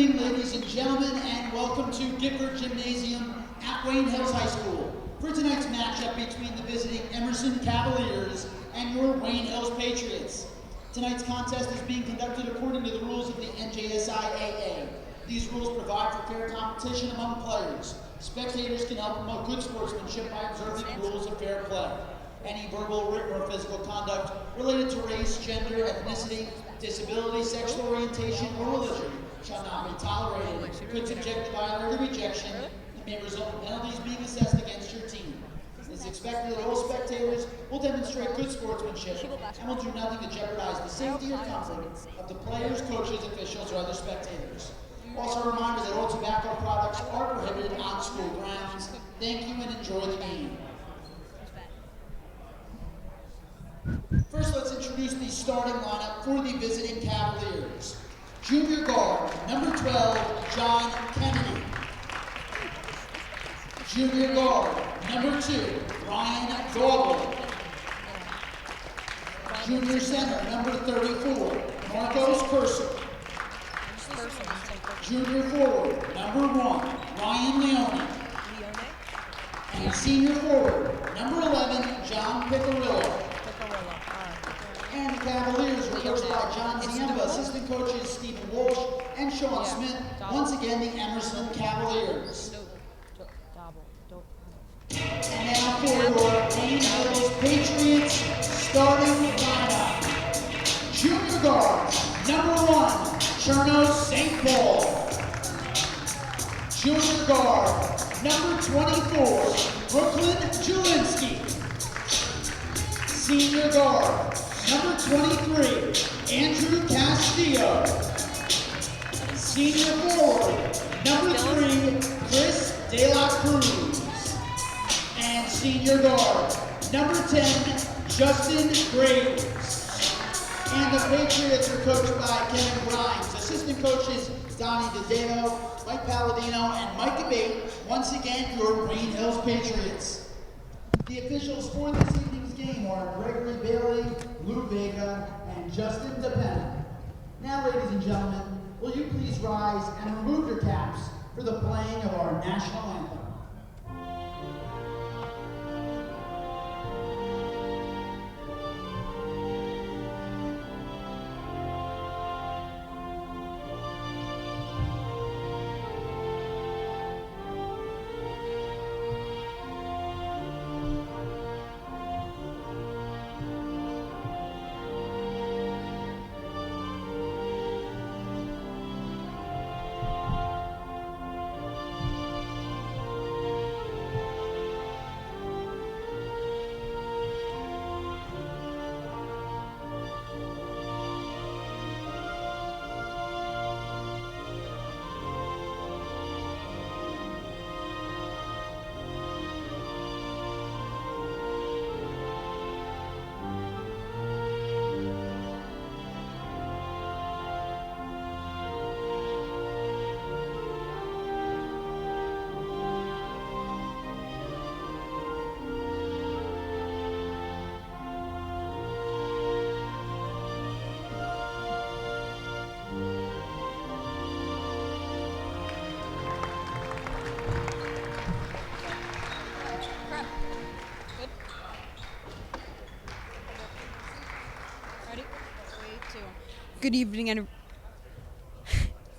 evening, ladies and gentlemen, and welcome to Gaber Gymnasium at Wayne Hills High School for tonight's matchup between the visiting Emerson Cavaliers and your Wayne Hills Patriots. Tonight's contest is being conducted according to the rules of the NJSIAA. These rules provide for fair competition among players. Spectators can help promote good sportsmanship by observing the rules of fair play. Any verbal, written, or physical conduct related to race, gender, ethnicity, disability, sexual orientation, or religion shall not be tolerated, could subject the violator to rejection, and may result in penalties being assessed against your team. It is expected that all spectators will demonstrate good sportsmanship and will do nothing to jeopardize the safety or comfort of the players, coaches, officials, or other spectators. Also a reminder that all tobacco products are prohibited on school grounds. Thank you and enjoy the game. First, let's introduce the starting lineup for the visiting Cavaliers. Junior guard, number 12, John Kennedy. Junior guard, number 2, Ryan Gaber. Junior center, number 34, Marcos Curser. Junior forward, number 1, Ryan Leone. And senior forward, number 11, John Piccarillo. And the Cavaliers were coached by John Ziemba, assistant coaches Stephen Walsh and Sean Smith. Once again, the Emerson Cavaliers. And now for your Wayne Hills Patriots starting lineup. Junior guards, number 1, Chernos St. Paul. Junior guard, number 24, Brooklyn Julianski. Senior guard, number 23, Andrew Castillo. Senior forward, number 3, Chris De La Cruz. And senior guard, number 10, Justin Graves. And the Patriots are coached by Kevin Grimes, assistant coaches Donnie DeZano, Mike Palladino, and Mike Gaber. Once again, your Wayne Hills Patriots. The officials for this evening's game are Gregory Bailey, Lou Vega, and Justin DePena. Now, ladies and gentlemen, will you please rise and remove your caps for the playing of our national anthem.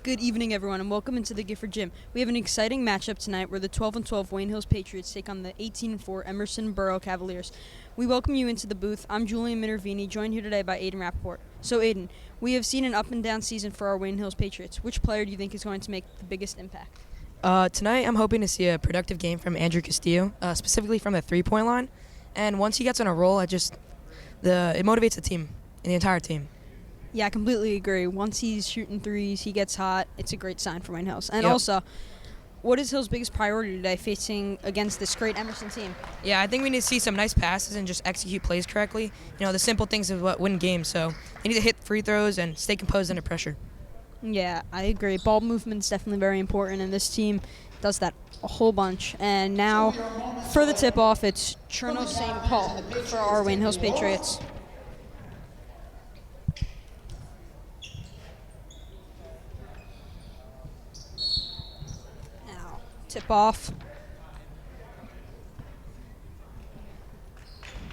Good evening, everyone, and welcome into the Gifford Gym. We have an exciting matchup tonight where the 12-12 Wayne Hills Patriots take on the 18-4 Emerson Borough Cavaliers. We welcome you into the booth. I'm Julian Minervini, joined here today by Aiden Rappaport. So, Aiden, we have seen an up-and-down season for our Wayne Hills Patriots. Which player do you think is going to make the biggest impact? Tonight, I'm hoping to see a productive game from Andrew Castillo, specifically from the three-point line. And once he gets on a roll, it motivates the team, and the entire team. Yeah, I completely agree. Once he's shooting threes, he gets hot. It's a great sign for Wayne Hills. And also, what is Hill's biggest priority today facing against this great Emerson team? Yeah, I think we need to see some nice passes and just execute plays correctly. You know, the simple things is what win games. So they need to hit free throws and stay composed under pressure. Yeah, I agree. Ball movement's definitely very important, and this team does that a whole bunch. And now, for the tip-off, it's Chernos St. Paul for our Wayne Hills Patriots. Tip off.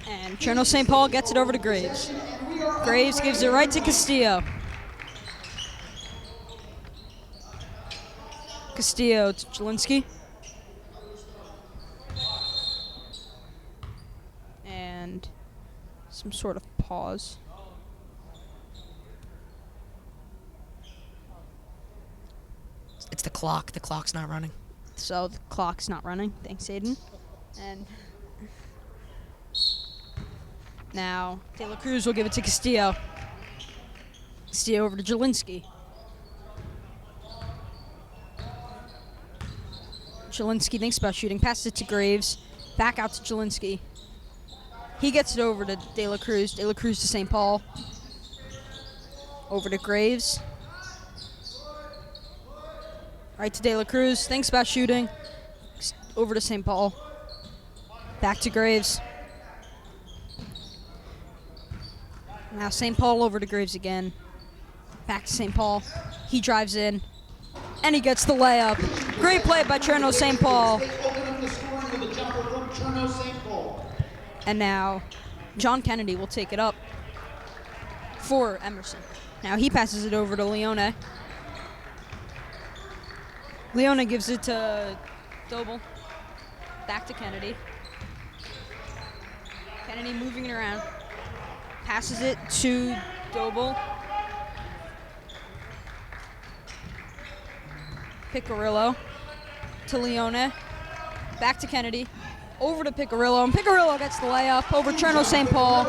And Cherno St. Paul gets it over to Graves. Graves gives it right to Castillo. Castillo to Jelinski. And some sort of pause. It's the clock. The clock's not running. So the clock's not running. Thanks, Aiden. And now De La Cruz will give it to Castillo. Castillo over to Jelinski. Jelinski thinks about shooting. Passes it to Graves. Back out to Jelinski. He gets it over to De La Cruz. De La Cruz to St. Paul. Over to Graves. Right to De La Cruz. Thinks about shooting. Over to St. Paul. Back to Graves. Now St. Paul over to Graves again. Back to St. Paul. He drives in. And he gets the layup. Great play by Cherno St. Paul. And now John Kennedy will take it up for Emerson. Now he passes it over to Leone. Leone gives it to Doble. Back to Kennedy. Kennedy moving it around. Passes it to Doble. Piccirillo to Leone. Back to Kennedy. Over to Piccirillo. And Piccirillo gets the layup over Cherno St. Paul.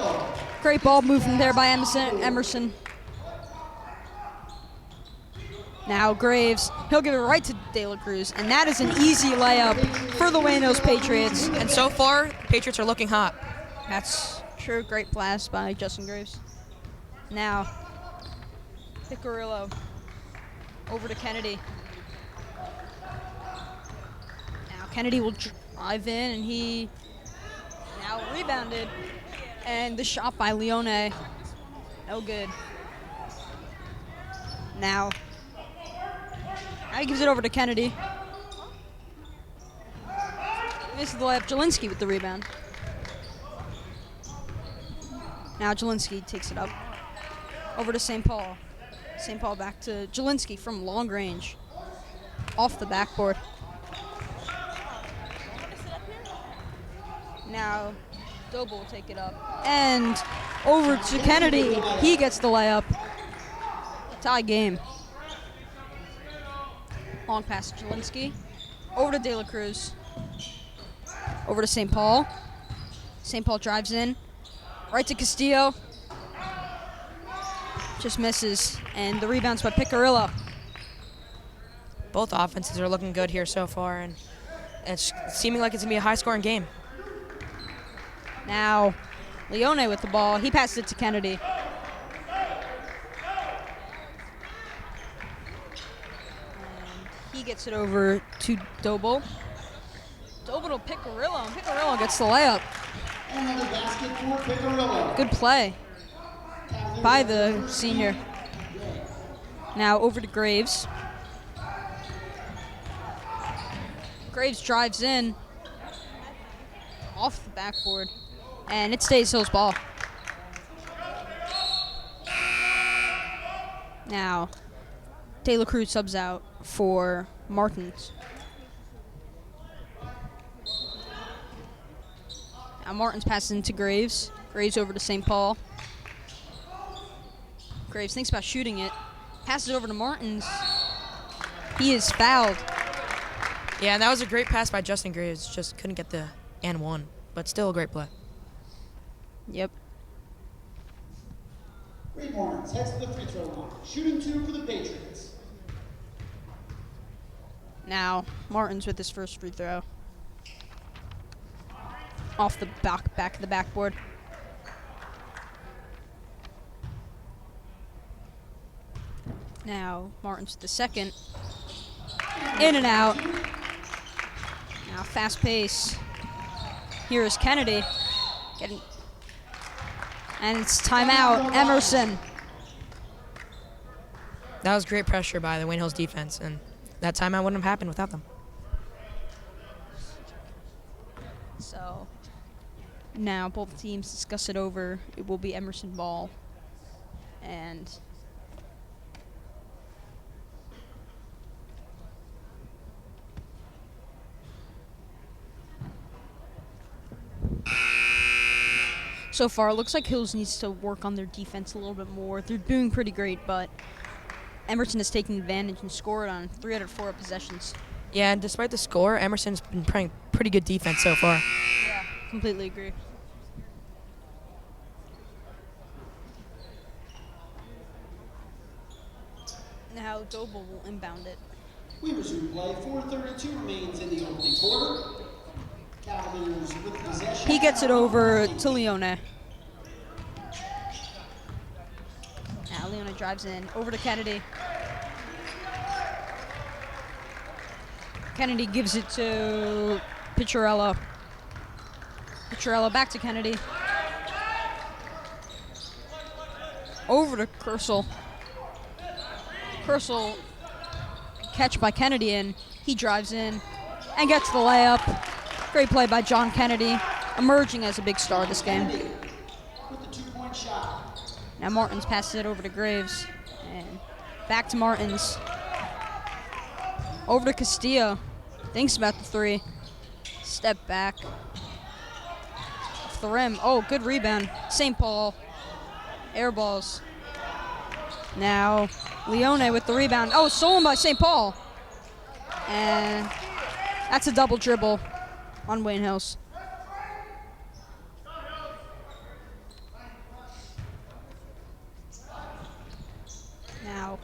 Great ball movement there by Emerson. Now Graves. He'll give it right to De La Cruz. And that is an easy layup for the Wayne Hills Patriots. And so far, the Patriots are looking hot. That's true. Great pass by Justin Graves. Now, Piccirillo over to Kennedy. Now Kennedy will drive in, and he now rebounded. And the shot by Leone, no good. Now he gives it over to Kennedy. Misses the layup. Jelinski with the rebound. Now Jelinski takes it up. Over to St. Paul. St. Paul back to Jelinski from long range. Off the backboard. Now Doble will take it up. And over to Kennedy. He gets the layup. Tie game. Long pass to Jelinski. Over to De La Cruz. Over to St. Paul. St. Paul drives in. Right to Castillo. Just misses. And the rebound's by Piccirillo. Both offenses are looking good here so far, and it's seeming like it's going to be a high-scoring game. Now, Leone with the ball. He passes it to Kennedy. And he gets it over to Doble. Doble to Piccirillo, and Piccirillo gets the layup. Another basket for Piccirillo. Good play by the senior. Now over to Graves. Graves drives in off the backboard, and it stays Hill's ball. Now De La Cruz subs out for Martins. Now Martins passes into Graves. Graves over to St. Paul. Graves thinks about shooting it. Passes over to Martins. He is fouled. Yeah, and that was a great pass by Justin Graves. Just couldn't get the and one, but still a great play. Yep. Reed Martins heads to the free throw line. Shooting 2 for the Patriots. Now Martins with his first free throw. Off the back of the backboard. Now Martins with the second. In and out. Now fast pace. Here is Kennedy. And it's timeout. Emerson. That was great pressure by the Wayne Hills defense, and that timeout wouldn't have happened without them. Now both teams discuss it over. It will be Emerson ball. And so far, it looks like Hills needs to work on their defense a little bit more. They're doing pretty great, but Emerson has taken advantage and scored on 3 out of 4 possessions. Yeah, and despite the score, Emerson's been playing pretty good defense so far. Yeah, completely agree. Now Doble will inbound it. We resume play. 4:32 remains in the opening quarter. Cavaliers with possession. He gets it over to Leone. Now Leone drives in, over to Kennedy. Kennedy gives it to Picciarello. Picciarello back to Kennedy. Over to Kersel. Kersel catch by Kennedy, and he drives in and gets the layup. Great play by John Kennedy, emerging as a big star this game. With the 2-point shot. Now Martins passes it over to Graves, and back to Martins. Over to Castillo. Thinks about the 3. Step back. Off the rim. Oh, good rebound. St. Paul. Air balls. Now Leone with the rebound. Oh, stolen by St. Paul. And that's a double dribble on Wayne Hills. Now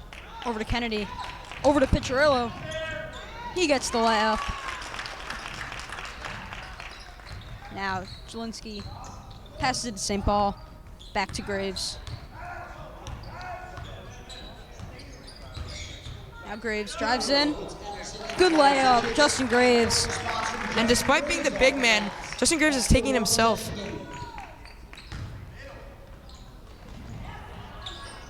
over to Kennedy. Over to Picciarello. He gets the layup. Now Jelinski passes it to St. Paul. Back to Graves. Now Graves drives in. Good layup, Justin Graves. And despite being the big man, Justin Graves is taking himself.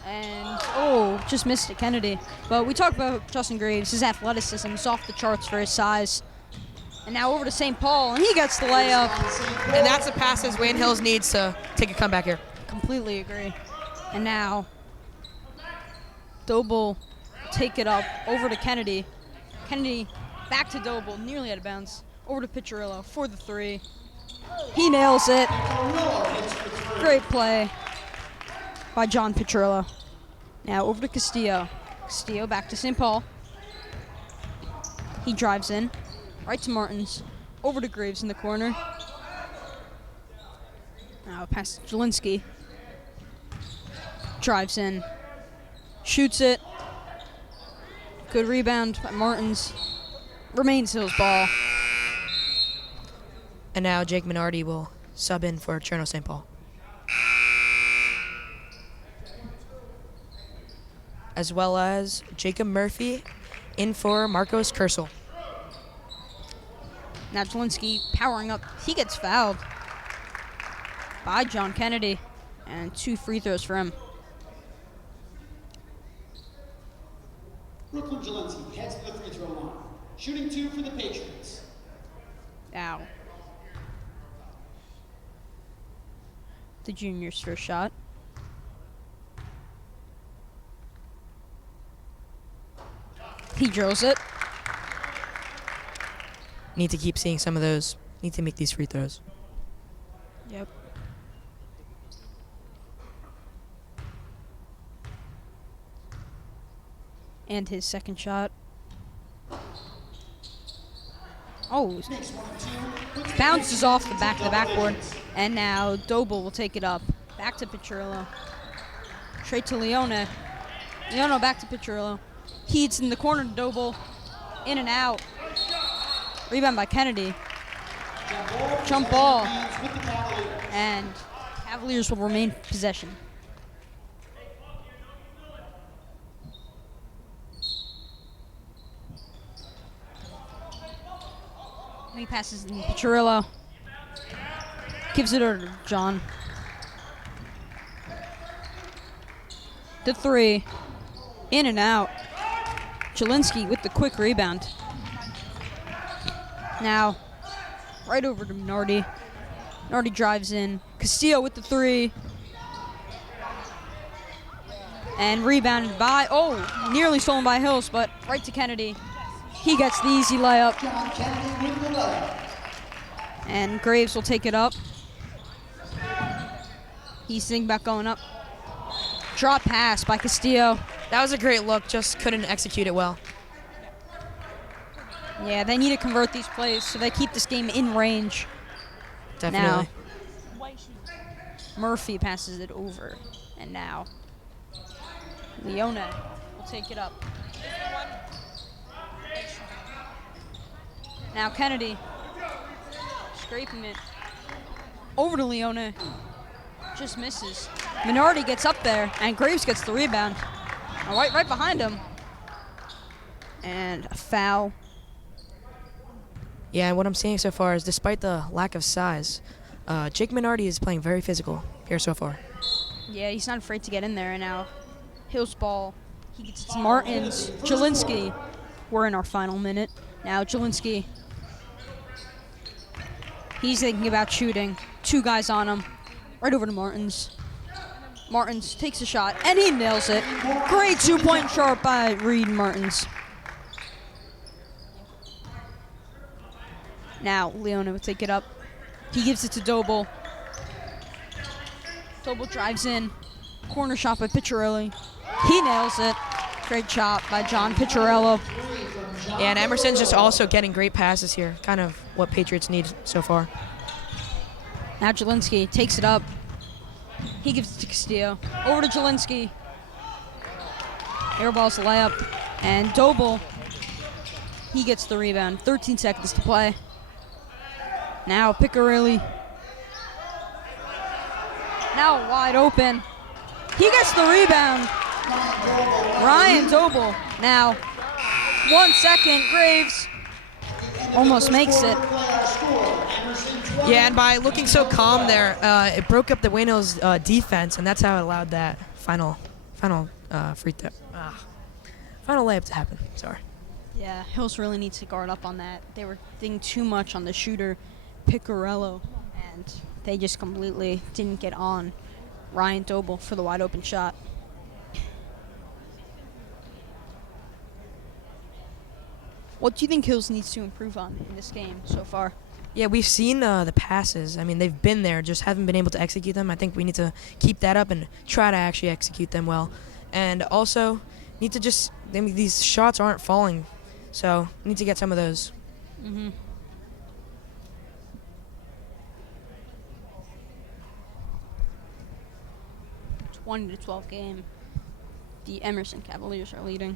And, oh, just missed it, Kennedy. But we talked about Justin Graves. His athleticism is off the charts for his size. And now over to St. Paul, and he gets the layup. And that's the passes Wayne Hills needs to take a comeback here. Completely agree. And now Doble take it up over to Kennedy. Kennedy back to Doble, nearly out of bounds. Over to Picciarello for the 3. He nails it. Great play by John Picciarello. Now over to Castillo. Castillo back to St. Paul. He drives in. Right to Martins. Over to Graves in the corner. Now pass to Jelinski. Drives in. Shoots it. Good rebound by Martins. Remains Hill's ball. And now Jake Minardi will sub in for Cherno St. Paul. As well as Jacob Murphy in for Marcos Kersel. Now Jelinski powering up. He gets fouled by John Kennedy. And 2 free throws for him. Brooklyn Jelinski heads to the free throw line. Shooting 2 for the Patriots. Ow. The junior's first shot. He drills it. Need to keep seeing some of those. Need to make these free throws. Yep. And his second shot. Oh, bounces off the back of the backboard. And now Doble will take it up. Back to Picciarello. Straight to Leone. Leone back to Picciarello. Heats in the corner to Doble. In and out. Rebound by Kennedy. Jump ball. And Cavaliers will remain possession. He passes in Picciarello. Gives it over to John. The 3. In and out. Jelinski with the quick rebound. Now, right over to Minardi. Minardi drives in. Castillo with the three. And rebounded by, nearly stolen by Hills, but right to Kennedy. He gets the easy layup. John Kennedy with the layup. And Graves will take it up. He's thinking about going up. Drop pass by Castillo. That was a great look, just couldn't execute it well. Yeah, they need to convert these plays so they keep this game in range. Definitely. Now, Murphy passes it over. And now, Leone will take it up. Now Kennedy, scraping it. Over to Leone. Just misses. Minardi gets up there, and Graves gets the rebound. Right behind him. And a foul. Yeah, and what I'm seeing so far is despite the lack of size, Jake Minardi is playing very physical here so far. Yeah, he's not afraid to get in there. And now, Hill's ball. He gets it to Martins. Jelinski. We're in our final minute. Now, Jelinski. He's thinking about shooting. Two guys on him. Right over to Martins. Martins takes a shot, and he nails it. Great two-point shot by Reed Martins. Now, Leone will take it up. He gives it to Doble. Doble drives in. Corner shot by Picciarelli. He nails it. Great shot by John Picciarello. Yeah, and Emerson's just also getting great passes here. Kind of what Patriots need so far. Now Jelinski takes it up. He gives it to Castillo. Over to Jelinski. Airball's a layup. And Doble, he gets the rebound. 13 seconds to play. Now Picciarelli. Now wide open. He gets the rebound. Ryan Doble. Now 1 second. Graves almost makes it. Yeah, and by looking so calm there, it broke up the Wayne Hills defense, and that's how it allowed that final layup to happen. Sorry. Yeah, Hills really needs to guard up on that. They were thinking too much on the shooter, Picciarello, and they just completely didn't get on Ryan Doble for the wide open shot. What do you think Hills needs to improve on in this game so far? Yeah, we've seen the passes. I mean, they've been there, just haven't been able to execute them. I think we need to keep that up and try to actually execute them well. And also, need to just, I mean, these shots aren't falling, so need to get some of those. Mm-hmm. (20-12) game. The Emerson Cavaliers are leading.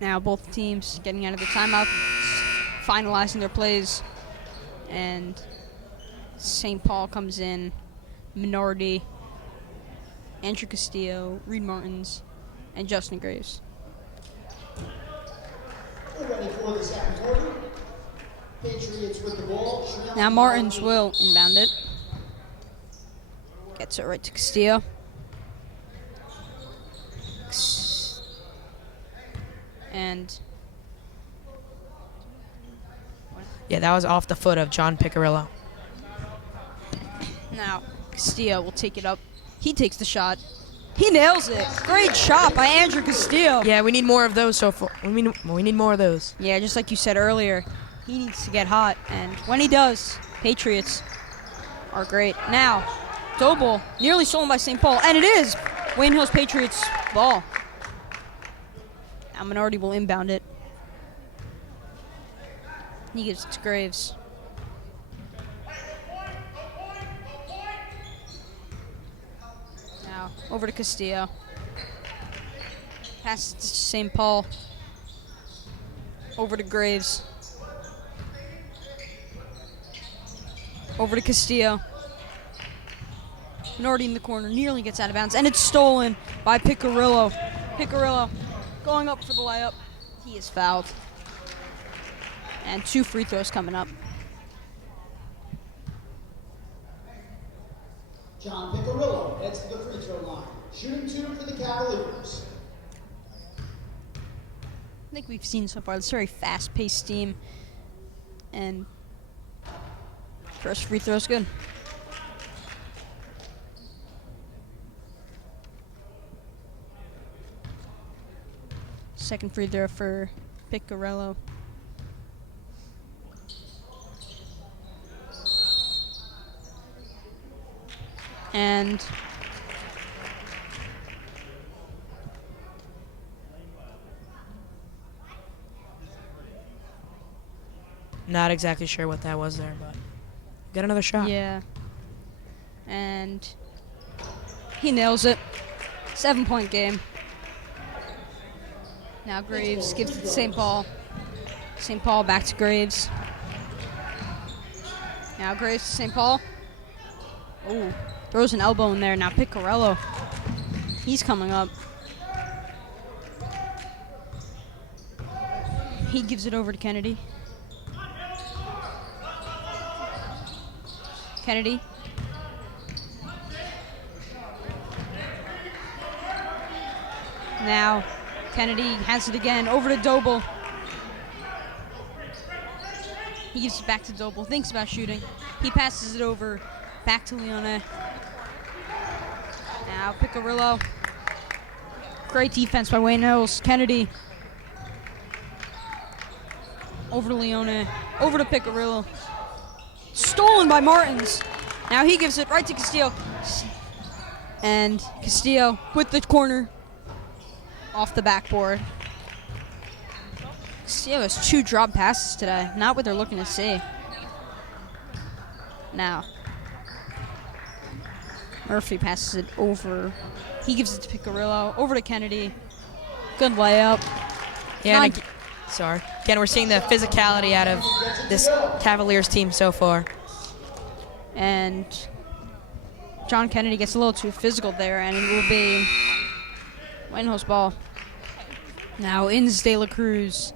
Now both teams getting out of the timeout, finalizing their plays, and St. Paul comes in. Minardi, Andrew Castillo, Reed Martins, and Justin Graves. We're ready for the second quarter. Patriots with the ball. Now Martins will inbound it. Gets it right to Castillo. And Yeah, that was off the foot of John Picciarello. now Castillo will take it up. He takes the shot. He nails it. Great shot by Andrew Castillo. Yeah, we need more of those so far. We need more of those. Yeah, just like you said earlier, he needs to get hot, and when he does, Patriots are great. Now, Doble, nearly stolen by St. Paul, and it is Wayne Hills Patriots ball. Now Minardi will inbound it. He gives it to Graves. Now, over to Castillo. Pass to St. Paul. Over to Graves. Over to Castillo. Minardi in the corner, nearly gets out of bounds, and it's stolen by Picciarello. Picciarello going up for the layup. He is fouled. And 2 free throws coming up. John Piccarillo heads to the free throw line, shooting 2 for the Cavaliers. I think we've seen so far this very fast-paced team, and first free throw's good. Second free throw for Piccarillo. And Not exactly sure what that was there, but get another shot. yeah, and he nails it. 7-point game. Now Graves gives it to St. Paul. St. Paul back to Graves. Now Graves to St. Paul. Oh, throws an elbow in there. Now Piccarillo. He's coming up. He gives it over to Kennedy. Kennedy. Now Kennedy has it again, over to Doble. He gives it back to Doble, thinks about shooting. He passes it over, back to Leone. Now Piccarillo. Great defense by Wayne Hills. Kennedy. Over to Leone, over to Piccarillo. Stolen by Martins. Now he gives it right to Castillo. And Castillo with the corner. Off the backboard. Castillo has 2 drop passes today. Not what they're looking to see. Now, Murphy passes it over. He gives it to Piccarillo. Over to Kennedy. Good layup. Yeah, and sorry. Again, we're seeing the physicality out of this Cavaliers team so far. And John Kennedy gets a little too physical there, and it will be Wayne Hills ball. Now ins De La Cruz,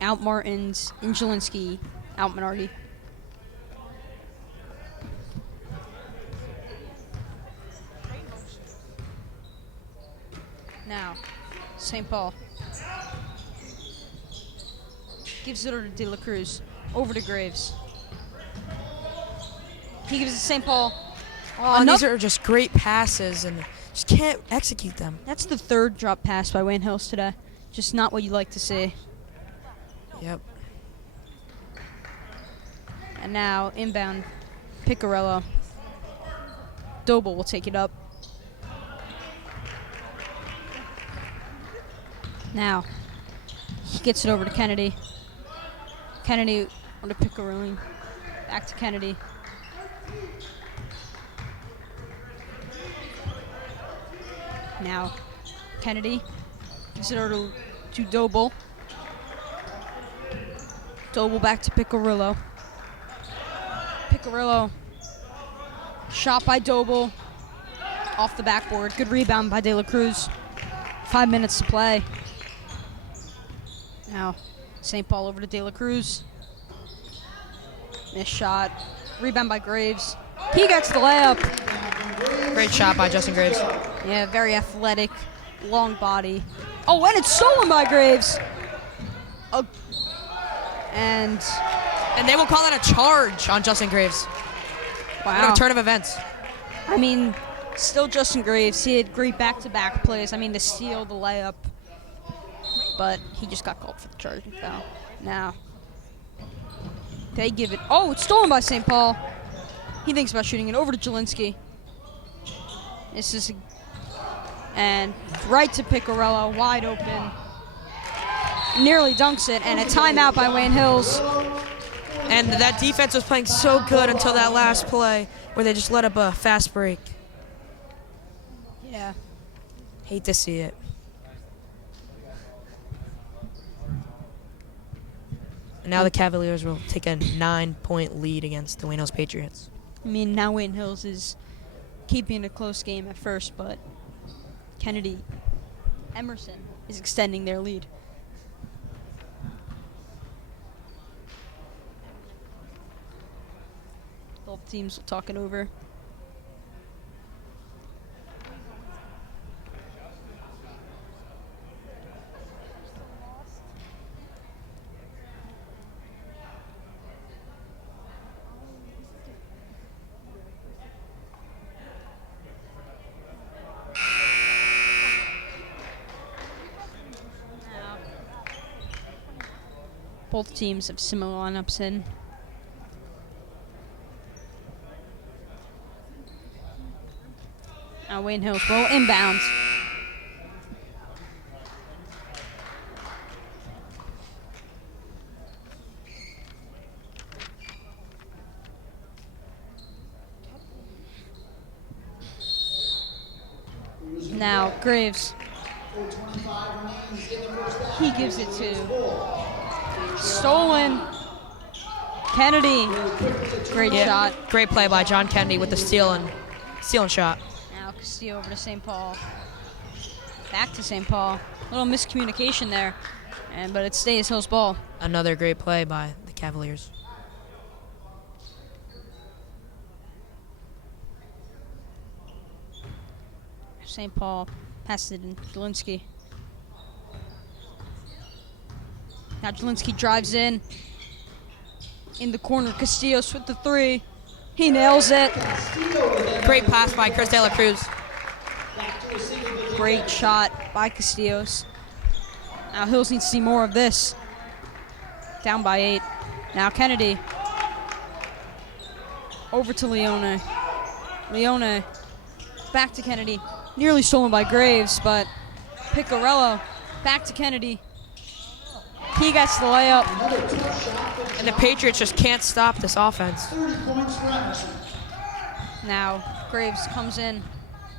out Martins, in Jelinski, out Minardi. Now, St. Paul. Gives it over to De La Cruz, over to Graves. He gives it to St. Paul. Oh, and these are just great passes, and just can't execute them. That's the 3rd drop pass by Wayne Hills today. Just not what you like to see. Yep. And now, inbound, Piccarillo. Doble will take it up. Now, he gets it over to Kennedy. Kennedy on to Piccarillo. Back to Kennedy. Now, Kennedy gives it over to Doble. Doble back to Piccarillo. Piccarillo. Shot by Doble. Off the backboard. Good rebound by De La Cruz. 5 minutes to play. Now, St. Paul over to De La Cruz. Missed shot. Rebound by Graves. He gets the layup. Great shot by Justin Graves. Yeah, very athletic, long body. Oh, and it's stolen by Graves. Oh, and they will call that a charge on Justin Graves. wow. What a turn of events. I mean, still Justin Graves. He had great back-to-back plays. I mean, the steal, the layup. But he just got called for the charging foul. Now, they give it. Oh, it's stolen by St. Paul. He thinks about shooting it over to Jelinski. This is, and right to Piccarillo, wide open. Nearly dunks it, and a timeout by Wayne Hills. And that defense was playing so good until that last play where they just let up a fast break. Yeah. Hate to see it. And now the Cavaliers will take a 9-point lead against the Wayne Hills Patriots. I mean, now Wayne Hills is keeping a close game at first, but Emerson is extending their lead. Both teams will talk it over. Both teams have similar lineups in. Now Wayne Hills ball inbounds. Now Graves. He gives it to stolen Kennedy. Great shot. Great play by John Kennedy with the steal and shot. Now Castillo over to St. Paul. Back to St. Paul. Little miscommunication there, but it stays Hills ball. Another great play by the Cavaliers. St. Paul passes it in Jelinski. Now Jelinski drives in the corner. Castillos with the three. He nails it. Great pass by Chris De La Cruz. Great shot by Castillos. Now Hills needs to see more of this. Down by 8. Now Kennedy. Over to Leone. Leone back to Kennedy. Nearly stolen by Graves, but Piccarello back to Kennedy. He gets the layup. And the Patriots just can't stop this offense. 30 points for Emerson. Now Graves comes in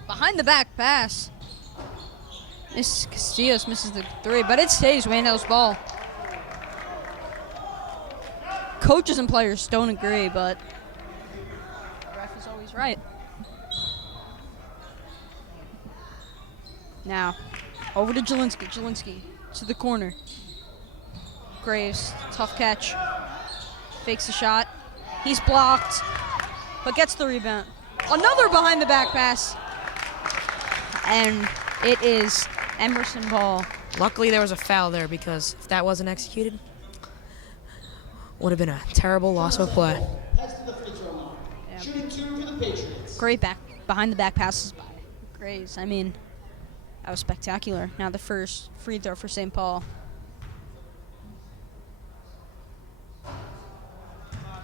behind the back pass. Castillos misses the 3, but it stays Wayne Hills ball. Coaches and players don't agree, but the ref is always right. Now, over to Jelinski. Jelinski to the corner. Graves, tough catch. Fakes the shot. He's blocked, but gets the rebound. Another behind the back pass. And it is Emerson ball. Luckily, there was a foul there because if that wasn't executed, would have been a terrible loss of play. Heads to the free throw line. Shooting 2 for the Patriots. Great behind the back passes by Graves. I mean, that was spectacular. Now the first free throw for St. Paul.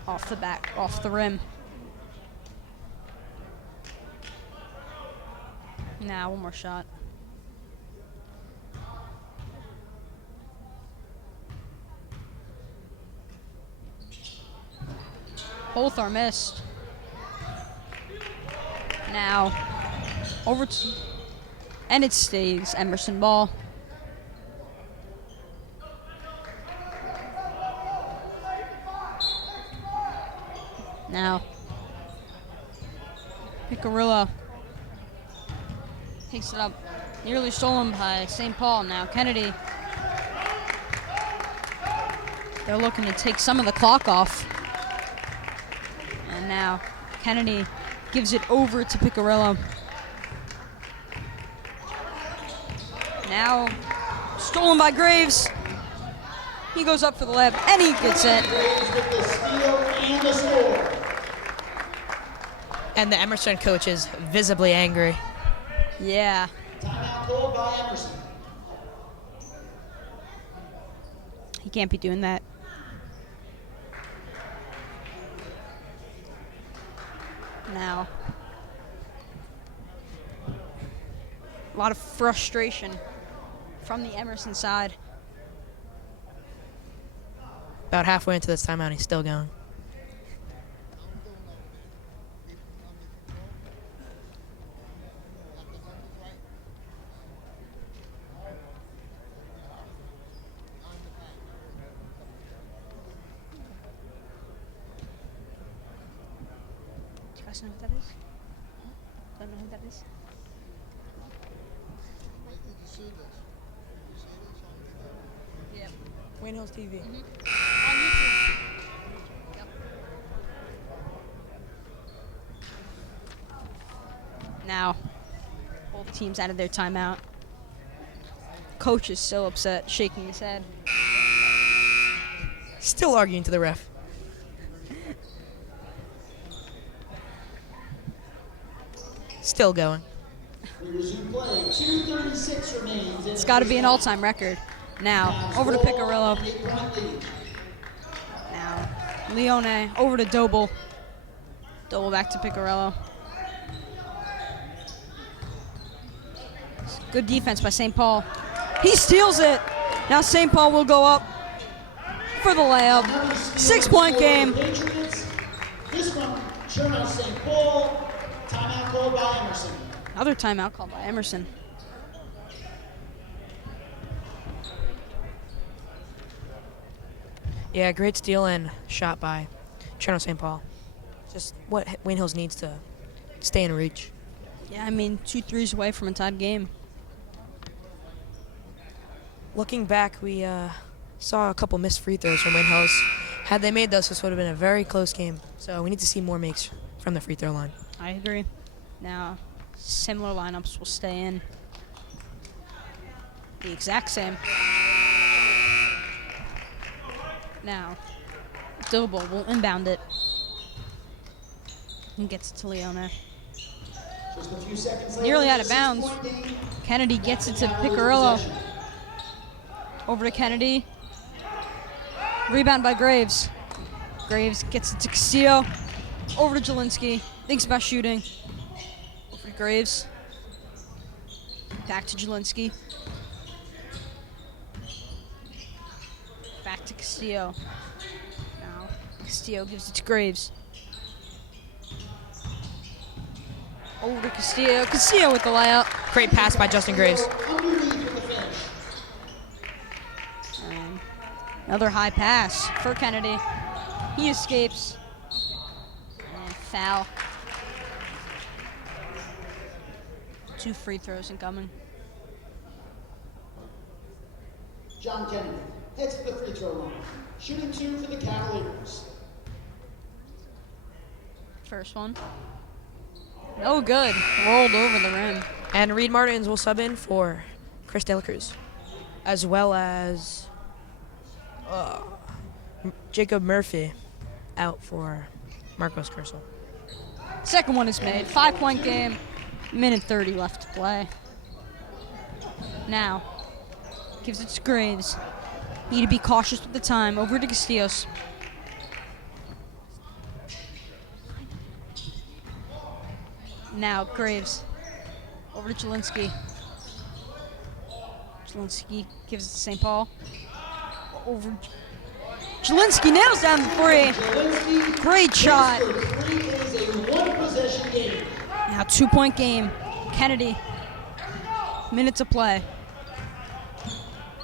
Off the back, off the rim. Now one more shot. Both are missed. Now over to, and it stays Emerson ball. Now Piccarello takes it up, nearly stolen by St. Paul. Now Kennedy. They're looking to take some of the clock off. And now Kennedy gives it over to Piccarello. Now stolen by Graves. He goes up for the layup and he gets it. Graves with the steal and the score. And the Emerson coach is visibly angry. Yeah. Timeout called by Emerson. He can't be doing that. Now, a lot of frustration from the Emerson side. About halfway into this timeout, he's still going. Do you guys know what that is? Don't know who that is? Yep. Wayne Hills TV. On YouTube. Yep. Now, both teams out of their timeout. Coach is so upset, shaking his head. Still arguing to the ref. Still going. We resume play. 2:36 remains. It's got to be an all-time record. Now, over to Piccarello. 8-point lead. Leone over to Doble. Doble back to Picarello. Good defense by St. Paul. He steals it. Now St. Paul will go up for the layup. 6-point game. Patriots. This one, Chernow St. Paul. Timeout called by Emerson. Another timeout called by Emerson. Yeah, great steal and shot by Chernow St. Paul. Just what Wayne Hills needs to stay in reach. Yeah, I mean, 2 threes away from a tied game. Looking back, we saw a couple missed free throws from Wayne Hills. Had they made those, this would have been a very close game. So we need to see more makes from the free throw line. I agree. Now, similar lineups will stay in. The exact same. Now, Doble will inbound it. And gets it to Leone. Just a few seconds later, Nearly out of it's a bounds. 6-point game. Kennedy gets it to Cavaliers Picarello. possession. Over to Kennedy. Rebound by Graves. Graves gets it to Castillo. Over to Jelinski. Thinks about shooting. Over to Graves. Back to Jelinski. Back to Castillo. Now Castillo gives it to Graves. Over to Castillo. Castillo with the layup. Great pass by Justin Graves. Underneath with the finish. And another high pass for Kennedy. He escapes. And foul. 2 free throws incoming. John Kennedy heads to the free throw line. Shooting 2 for the Cavaliers. First one. No good. Rolled over the rim. And Reed Martins will sub in for Chris De La Cruz, as well as Jacob Murphy out for Marcos Cursel. Second one is made. 5-point game. Minute 30 left to play. Now, gives it to Graves. Need to be cautious with the time. Over to Castillos. Now, Graves. Over to Jelinski. Jelinski gives it to St. Paul. Over. Jelinski nails down the 3. Great shot. This for 3 is a 1-possession game. Now 2-point game. Kennedy. Minute to play.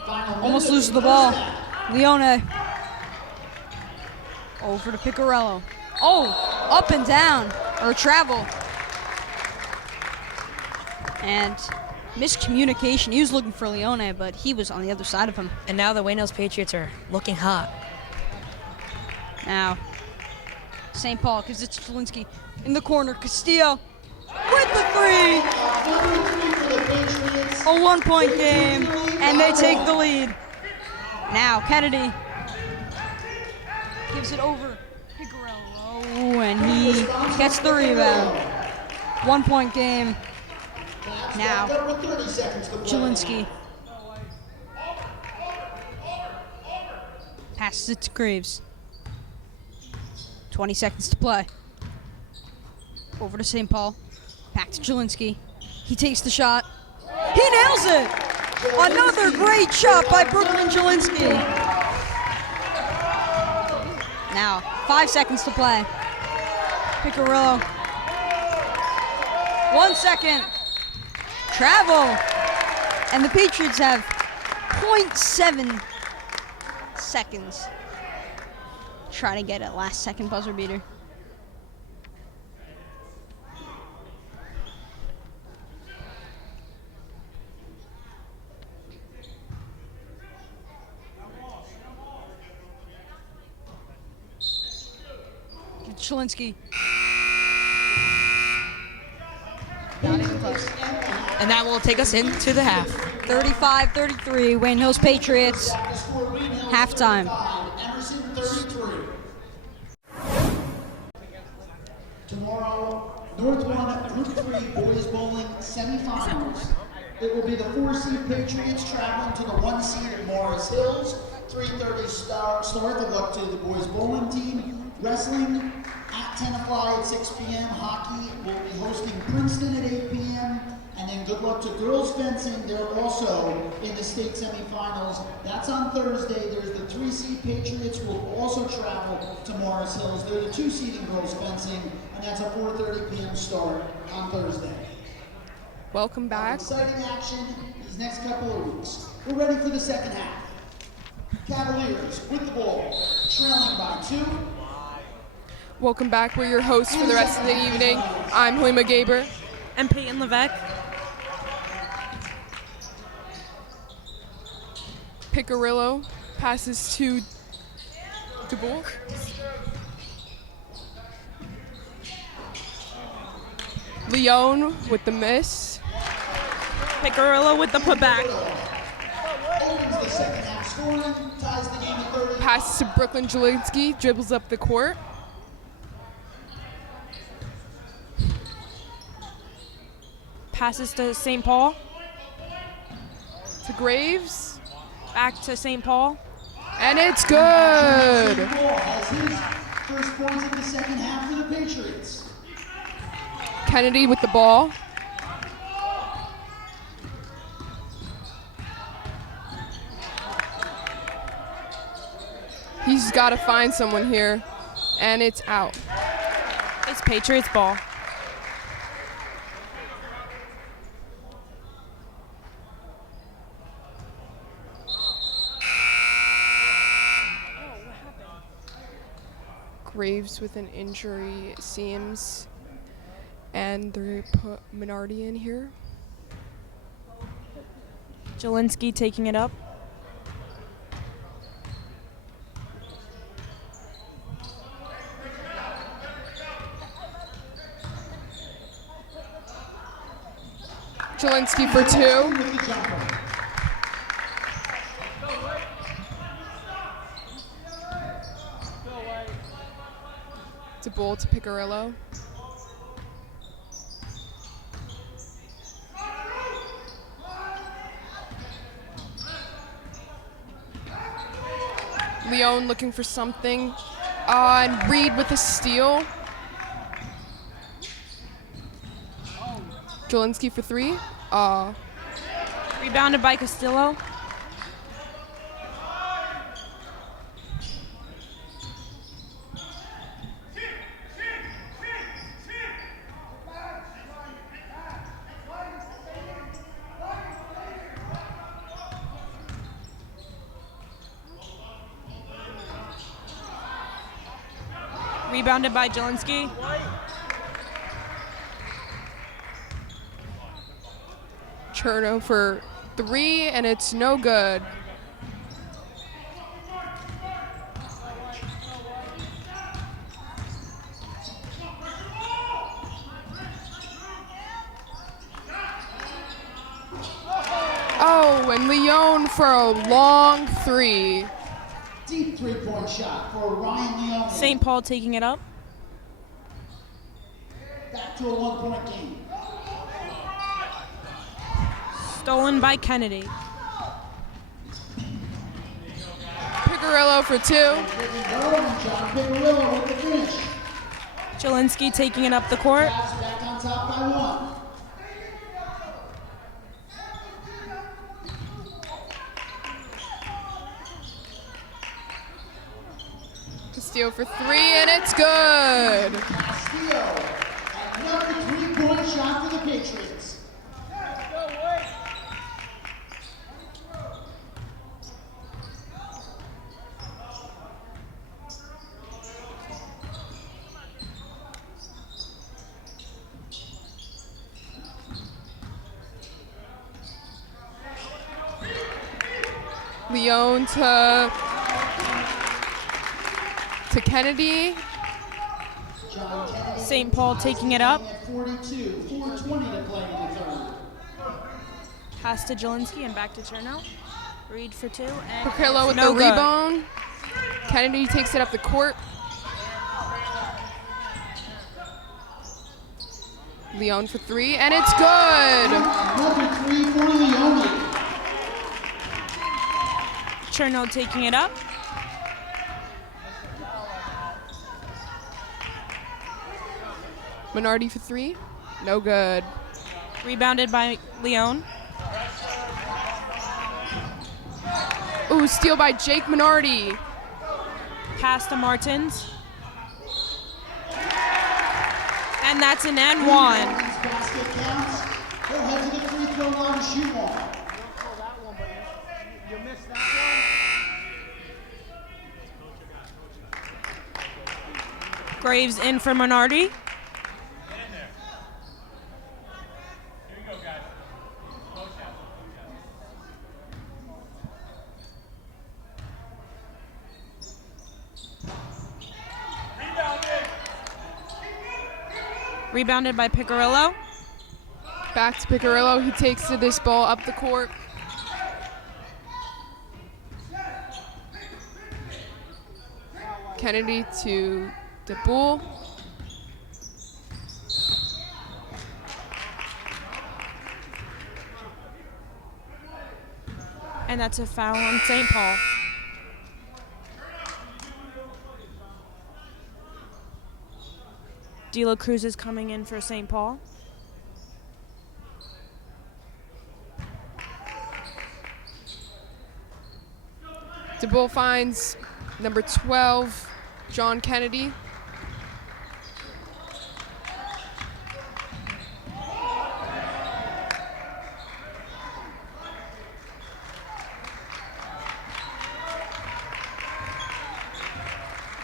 Final Almost minute loses of the ball. first half. Leone. Over to Picarello. Oh, up and down. Or travel. And miscommunication. He was looking for Leone, but he was on the other side of him. And now the Wayne Hills Patriots are looking hot. Now, St. Paul gives it to Jelinski. In the corner, Castillo with the 3. Number 3 for the Patriots. A 1-point game, and they take the lead. Now, Kennedy gives it over Picarello, and he gets the rebound. 1-point game. Now, Back up with 30 seconds to play. Jelinski passes it to Graves. 20 seconds to play. Over to St. Paul. Back to Jelinski. He takes the shot. He nails it! Another great shot by Brooklyn Jelinski. Now, 5 seconds to play. Picarello. 1 second. Travel. And the Patriots have 0.7 seconds. Try to get a last second buzzer beater. Jelinski. Not even close. And that will take us into the half. 35-33, Wayne Hills Patriots. The score, Wayne Hills Halftime. 35, Emerson 33. Tomorrow, North 1 Group 3 Boys Bowling semifinals. It will be the 4-seed Patriots traveling to the 1-seed Morris Hills 3:30 start. Good luck to the boys bowling team. Wrestling at 10 o'clock at 6 p.m. Hockey will be hosting Princeton at 8 p.m. And then good luck to girls fencing. They're also in the state semifinals. That's on Thursday. There's the 3-seed Patriots will also travel to Morris Hills. They're the 2-seed in girls fencing, and that's a 4:30 p.m. start on Thursday. Welcome back. Exciting action these next couple of weeks. We're ready for the second half. Cavaliers with the ball, trailing by 2. Welcome back. We're your hosts for the rest of the evening. I'm Halima Gaber. And Peyton Levesque. Picarillo passes to DeBoer. Leone with the miss. Picarillo with the putback. Opens the second half scoring, ties the game at 30. Passes to Brooklyn Jelinski, dribbles up the court. Passes to St. Paul. To Graves. Back to St. Paul. And it's good. St. Paul has his first points of the second half for the Patriots. Kennedy with the ball. He's got to find someone here. And it's out. It's Patriots ball. Graves with an injury, it seems. And they put Minardi in here. Jelinski taking it up. Jelinski for 2. With the jumper. DeBoer to Picarillo. Leone looking for something. And Reed with a steal. Jelinski for 3. Rebounded by Castillo. Rebounded by Jelinski. Cherno for 3, and it's no good. Oh, and Leone for a long 3. Deep 3-point shot for Ryan Leone. St. Paul taking it up. Back to a 1-point game. Stolen by Kennedy. Picarillo for 2. John Picarillo with the finish. Jelinski taking it up the court. Cavs back on top by 1. Castillo for 3, and it's good. Castillo, another 3-point shot for the Patriots. Leone to Kennedy. John Kennedy St. Paul taking it up. at 42, 4:20 to play in the third. Pass to Jelinski and back to Cherno. Reed for 2. And Picarillo with no the good. rebound. Kennedy takes it up the court. Leone for 3, and it's good. Another 3 for Leone. Cherno taking it up. Minardi for 3. No good. Rebounded by Leon. Ooh, steal by Jake Minardi. Pass to Martins. And that's an and one. Basket counts. They'll head to the free throw line to shoot one. Graves in for Minardi. Rebounded by Picarillo. Back to Picarillo. He takes this ball up the court. Kennedy to DeBoule. And that's a foul on St. Paul. De La Cruz is coming in for St. Paul. DeBoule finds number 12, John Kennedy.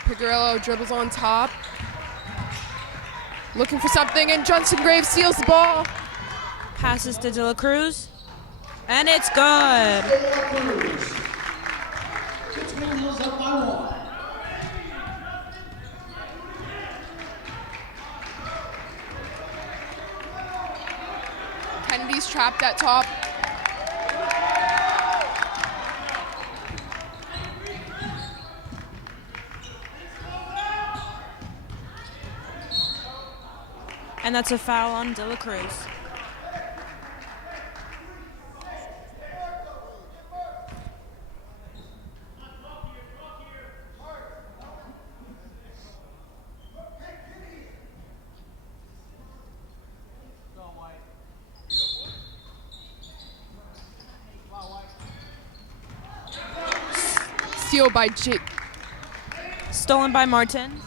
Picarillo dribbles on top. Looking for something, and Johnson Graves steals the ball. Passes to De La Cruz. And it's good. Wayne Hills up by 1. Kennedy's trapped at top. And that's a foul on De La Cruz. Steal by Jake. Stolen by Martins.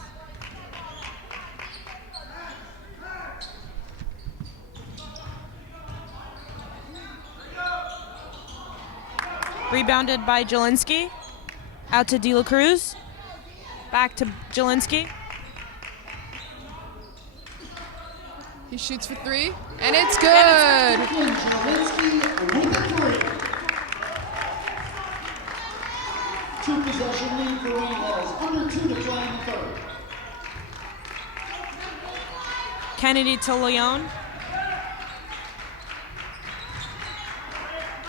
Rebounded by Jelinski. Out to De La Cruz. Back to Jelinski. He shoots for 3, and it's good. Jelinski with the 3. 2-possession lead for Wayne Hills. Under 2 to play in the third. Kennedy to Leon.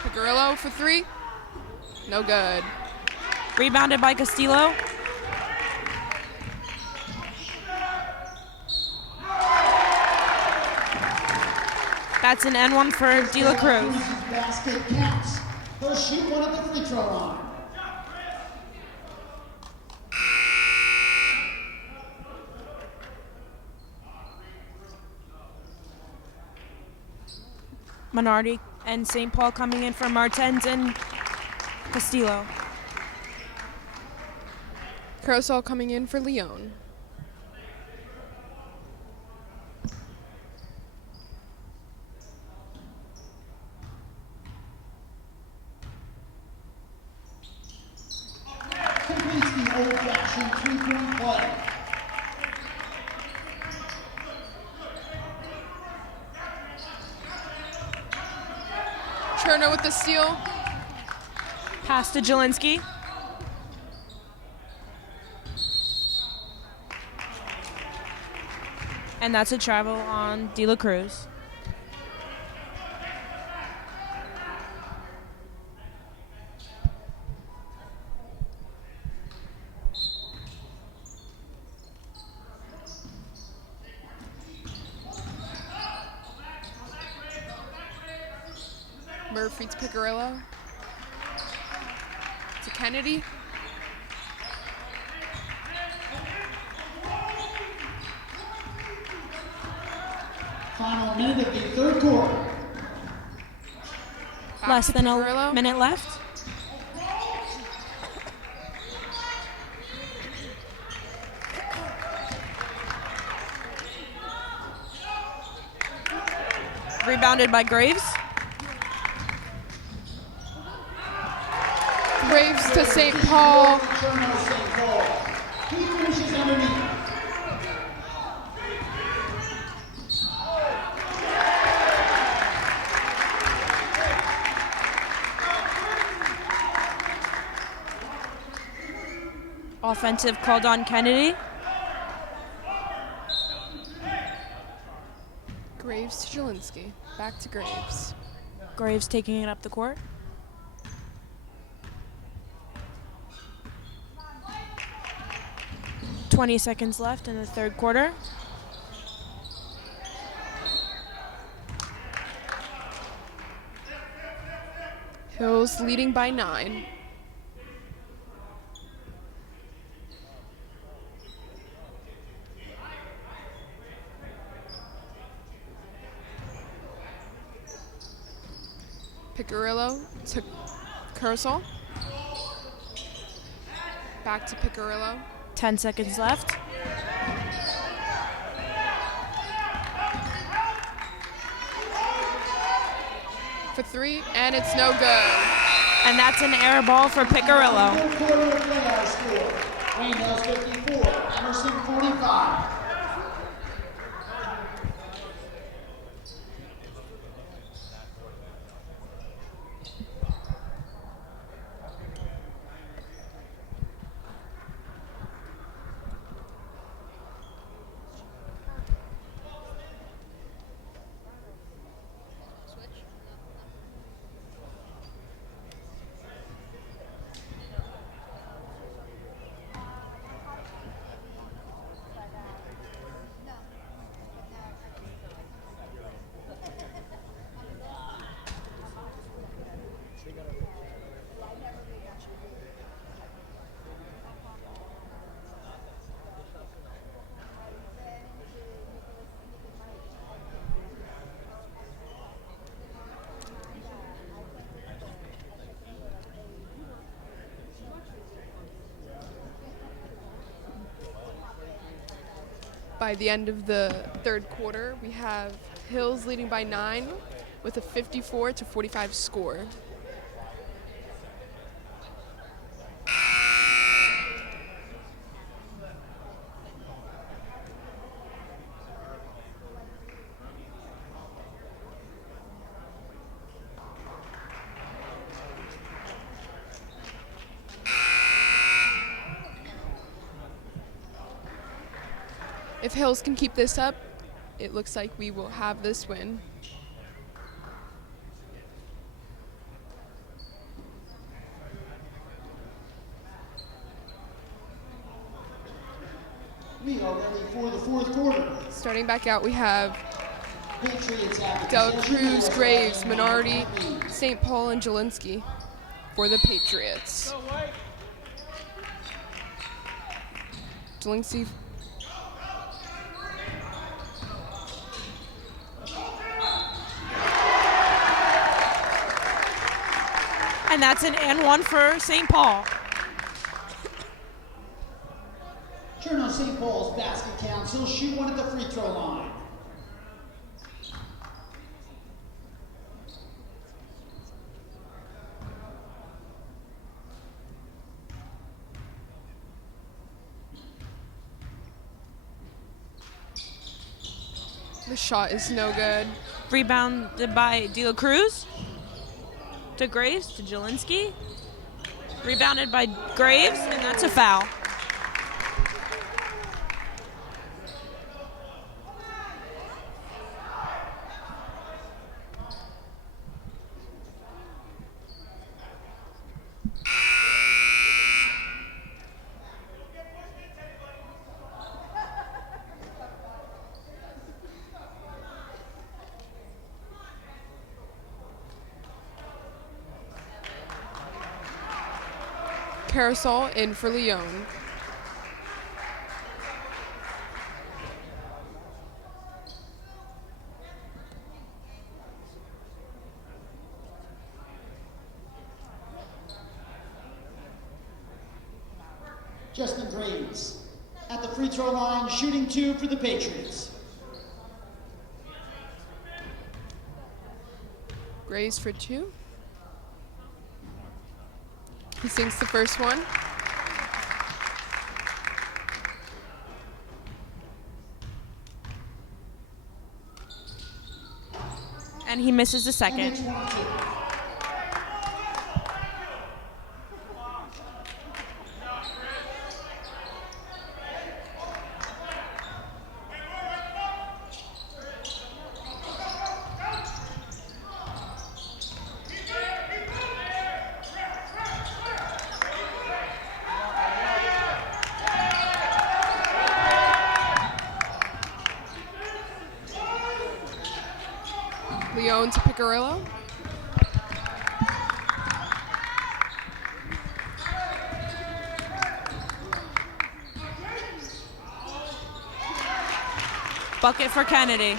Picarillo for 3. No good. Rebounded by Castillo. That's an N1 for De La Cruz. Basket counts. They'll shoot one at the free throw line. Minardi and St. Paul coming in for Martins and Castillo. Carousel coming in for Leon. Completes the old-fashioned 3-point play. Cherno with the steal. Pass to Jelinski. And that's a travel on De La Cruz. Murphy to Picarillo. To Kennedy. Final minute of the third quarter. Back Less to than a Picarillo. minute left. Rebounded by Graves. Graves to St. Paul. Cherno St. Paul. He finishes underneath. Offensive called on Kennedy. Graves to Jelinski. Back to Graves. Graves taking it up the court. "20 seconds left in the third quarter. Hills leading by 9. Picarillo to Kersel. Back to Picarillo. 10 seconds left. For 3, and it's no good. And that's an air ball for Picarillo. Third quarter play our score. Wayne Hills 54, Emerson 45. By the end of the third quarter, we have Hills leading by 9 with a 54-45 score. If Hills can keep this up, it looks like we will have this win. We are ready for the fourth quarter. Starting back out, we have Patriots have the Del possession. Cruz, Graves, Minardi, St. Paul, and Jelinski for the Patriots. Jelinski. And that's an and one for St. Paul. Cherno St. Paul's basket counts. He'll shoot one at the free throw line. The shot is no good. Rebounded by De La Cruz. To Graves, to Jelinski. Rebounded by Graves, and that's a foul. Carousel in for Leon. Justin Graves at the free throw line, shooting 2 for the Patriots. Graves for 2. He sinks the first one. And he misses the And second. it's 1-2. Leon to Picarillo. Bucket for Kennedy.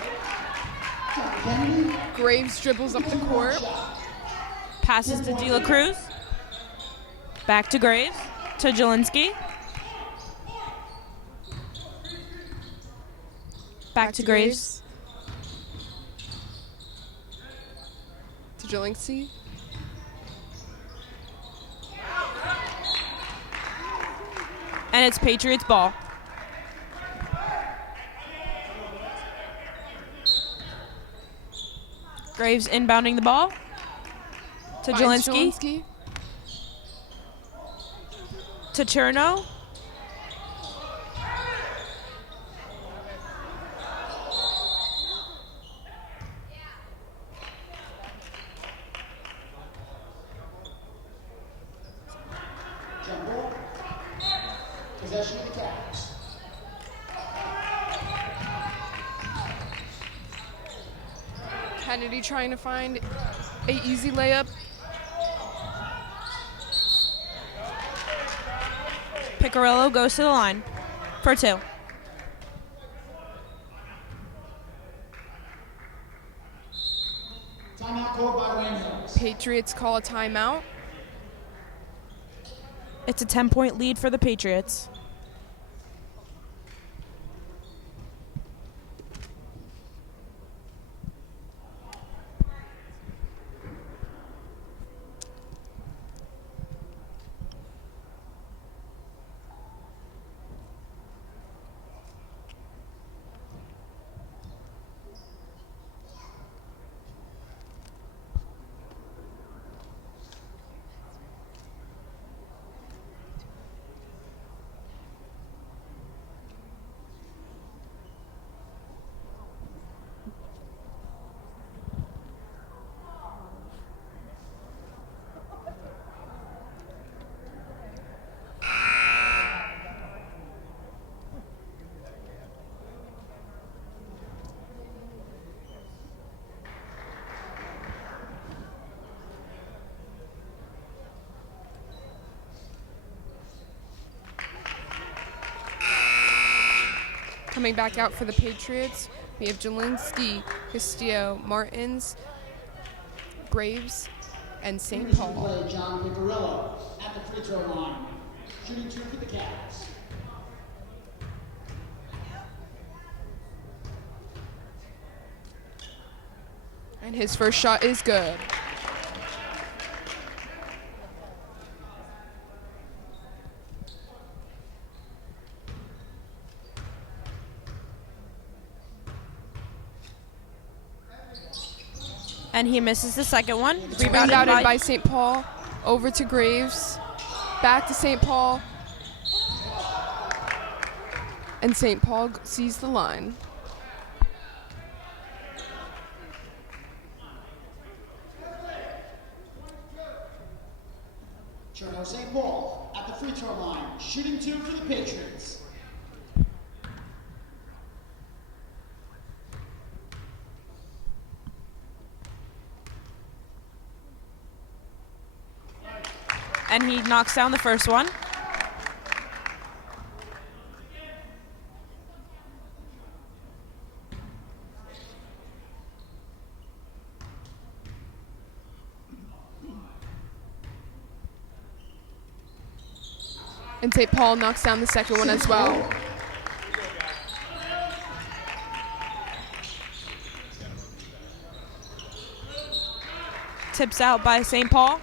Kennedy, Graves dribbles up the court. Passes to De La Cruz. Back to Graves. To Jelinski. Back to Graves. To Jelinski. And it's Patriots ball. Graves inbounding the ball. To Finds Jelinski. Jelinski. To Cherno. Jumbo, possession of the Cavs. Kennedy trying to find a easy layup. Picarillo goes to the line for 2. Timeout called by Wayne Hills. Patriots call a timeout. It's a 10-point lead for the Patriots. Coming back out for the Patriots, we have Jelinski, Castillo, Martins, Graves, and St. Emerson Paul. play John Picarillo at the free throw line, shooting 2 for the Cavs. And his first shot is good. And he misses the second one. Rebounded by St. Paul. Over to Graves. Back to St. Paul. And St. Paul sees the line. Cherno St. Paul at the free throw line, shooting 2 for the Patriots. and he knocks down the first one. And St. Paul knocks down the second one as well. Tips out by St. Paul.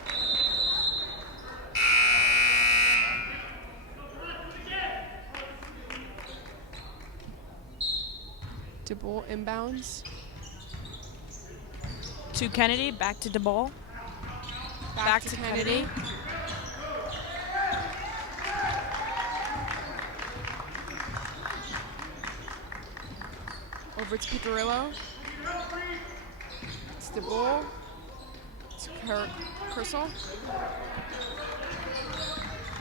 DeBolt inbounds. To Kennedy, back to DeBoll. Back to Kennedy. Over to Picarillo. It's DeBoll. To Kersel.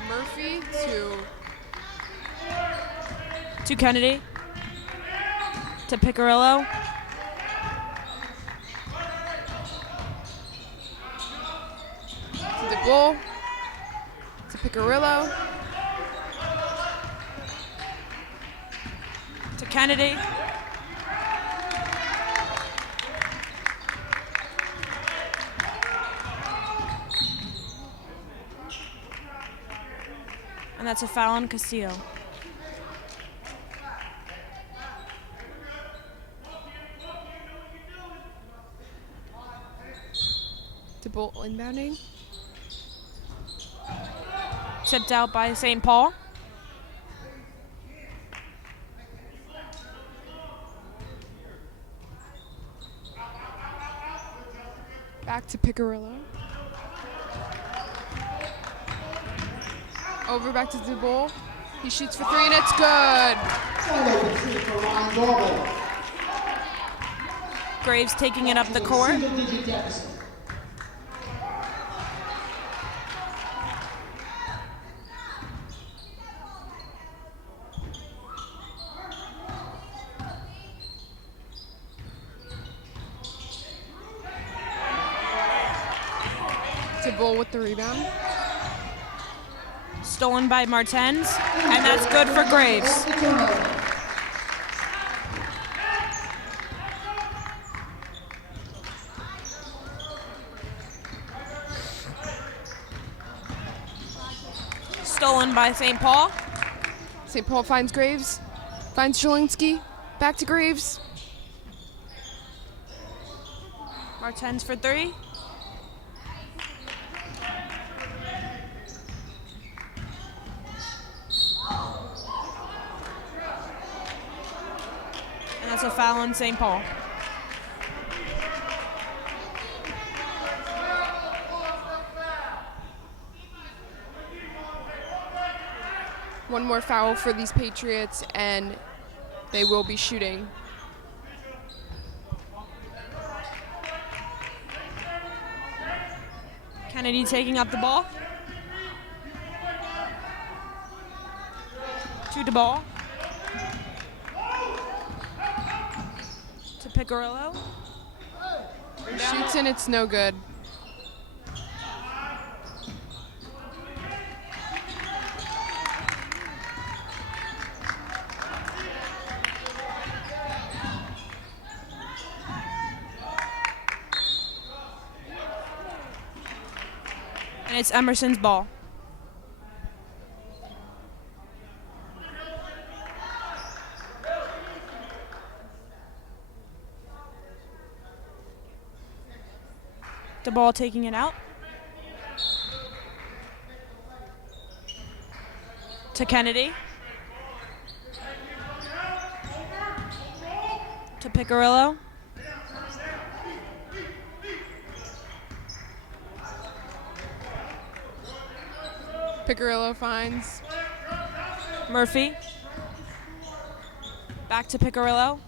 Murphy To Kennedy. To Picarillo. to DeBoll. To Picarillo. To Kennedy. And that's a foul on Castillo. DeBolt inbounding. Tipped out by St. Paul. Back to Picarillo. Over back to DeBoll. He shoots for three and it's good. Wide open three for Ryan Gaber. Graves taking it up the court. Single-digit deficit. DeBoll with the rebound. Stolen by Martens, and that's good for Graves. The turnover. Stolen by St. Paul. St. Paul finds Graves. Finds Jelinski. Back to Graves. Martens for three. And that's a foul on St. Paul. One more foul for these Patriots, and they will be shooting. Kennedy taking up the ball. To the ball. To Picarillo. Shoots and it's no good. And it's Emerson's ball. The ball taking it out. To Kennedy. To Picarillo. Picarillo finds. Murphy. Back to Picarillo.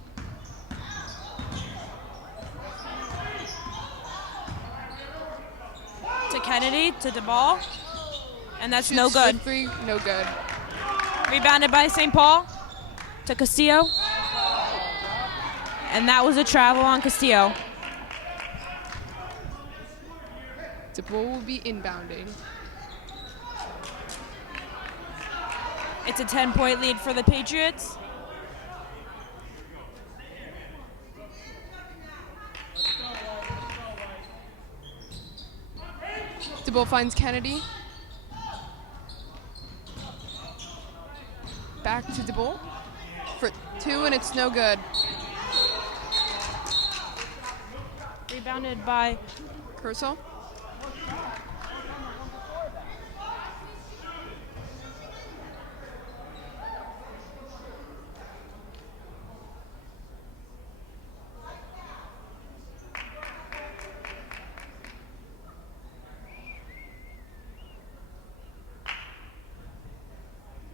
To Kennedy, to DeBall. And that's no Shoots for good. three, no good. Rebounded by St. Paul. To Castillo. And that was a travel on Castillo. DeBoll will be inbounding. It's a 10-point lead for the Patriots. DeBolt finds Kennedy. Back to DeBolt for 2, and it's no good. Rebounded by Kersel.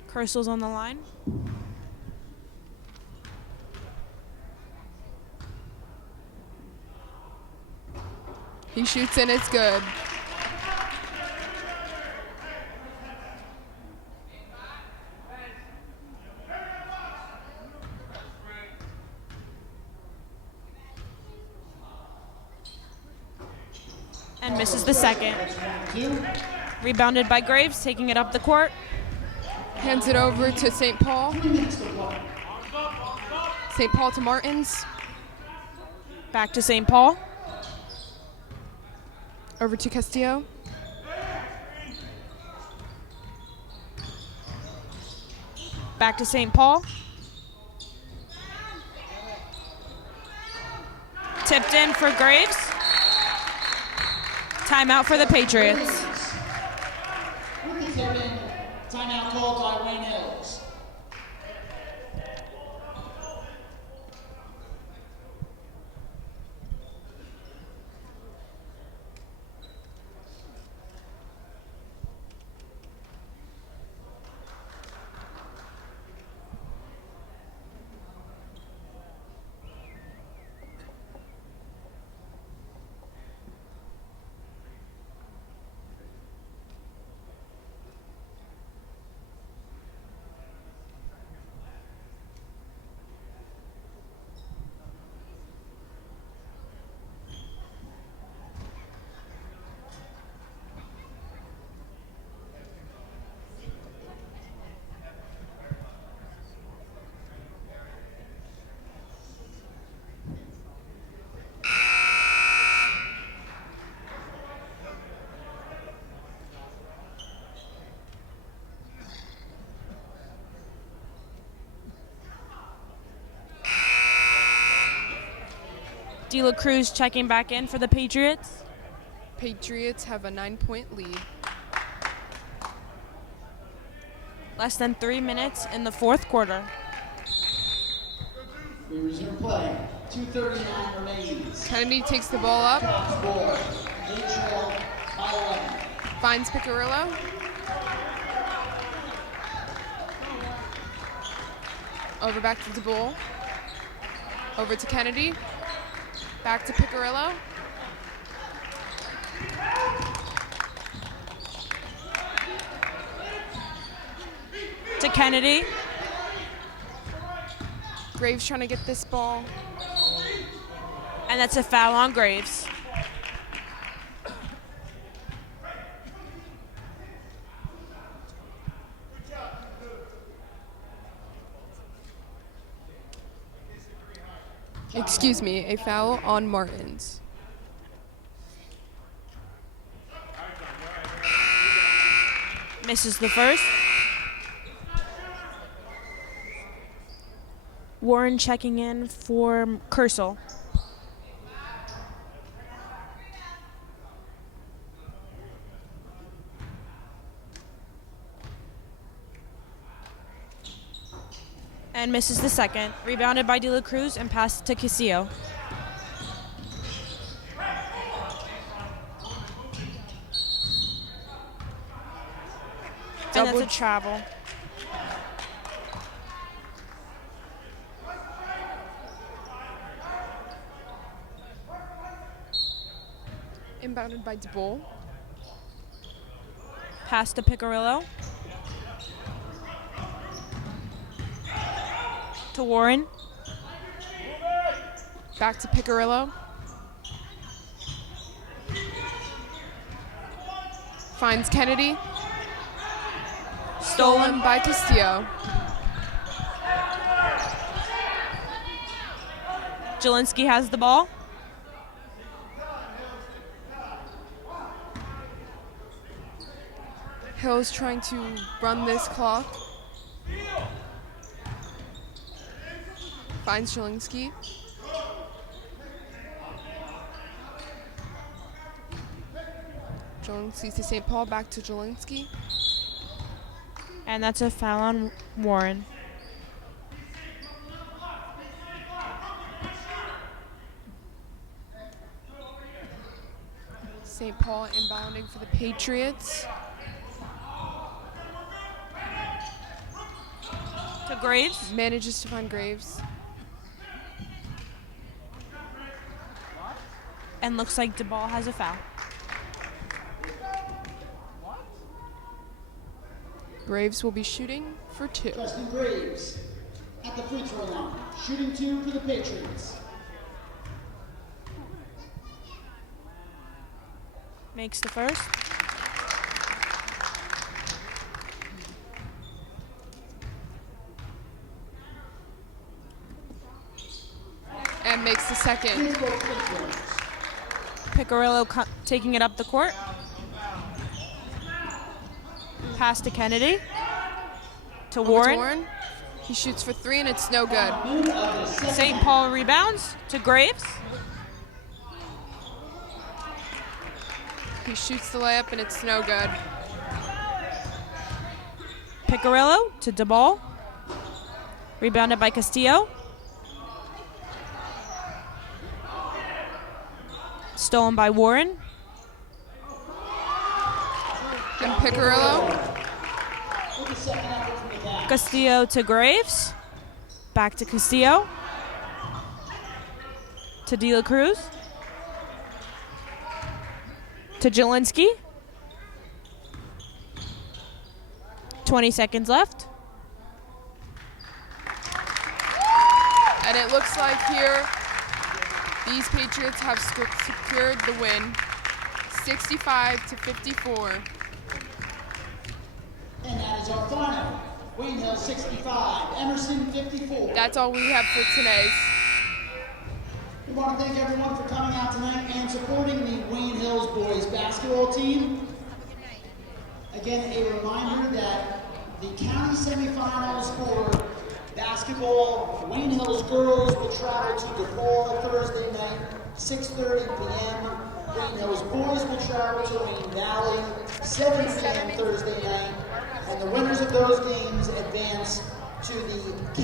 Kersel's on the line. He shoots and it's good. And misses the second. Rebounded by Graves, taking it up the court. Hands it over to St. Paul. St. Paul to Martins. Back to St. Paul. Over to Castillo. Back to St. Paul. Tipped in for Graves. Timeout for the Patriots. With the tip in, timeout called by Wayne Hills. De La Cruz checking back in for the Patriots. Patriots have a 9-point lead. Less than 3 minutes in the fourth quarter. We resume play. 2:39 remains. Kennedy takes the ball up. Score. They trail by 11. Finds Picarillo. Over back to DeBolt. Over to Kennedy. Back to Picarillo. To Kennedy. Graves trying to get this ball. And that's a foul on Graves. Excuse me, a foul on Martins. Misses the first. Warren checking in for Kersel. And misses the second. Rebounded by De La Cruz and passed to Castillo. And that's a travel. Inbounded by DeBolt. Pass to Picarillo. To Warren. Back to Picarillo. Finds Kennedy. Stolen by Castillo. Jelinski has the ball. Hill's trying to run this clock. Finds Jelinski. Jelinski to St. Paul, back to Jelinski. And that's a foul on Warren. St. Paul inbounding for the Patriots. To Graves. Manages to find Graves. And looks like DeBall has a foul. Graves will be shooting for 2. Justin Graves at the free throw line, shooting 2 for the Patriots. Makes the first. And makes the second. Here's both free throws. Picarillo taking it up the court. Pass to Kennedy. To Over Warren. to Warren. He shoots for 3 and it's no good. Noon of the second St. half. Paul rebounds to Graves. He shoots the layup and it's no good. Picarillo to DeBall. Rebounded by Castillo. Stolen by Warren. And Picarillo. With the second effort from the back. Castillo to Graves. Back to Castillo. To De La Cruz. To Jelinski. 20 seconds left. And it looks like here these Patriots have secured the win, 65-54. And that is our final. Wayne Hill 65, Emerson 54. That's all we have for today's. We want to thank everyone for coming out tonight and supporting the Wayne Hills boys basketball team. Again, a reminder that the county semifinals for basketball, Wayne Hills girls will travel to DePaul Thursday night, 6:30 p.m. Wayne Hills boys will travel to Wayne Valley, 7 p.m. Thursday night. And the winners of those games advance to the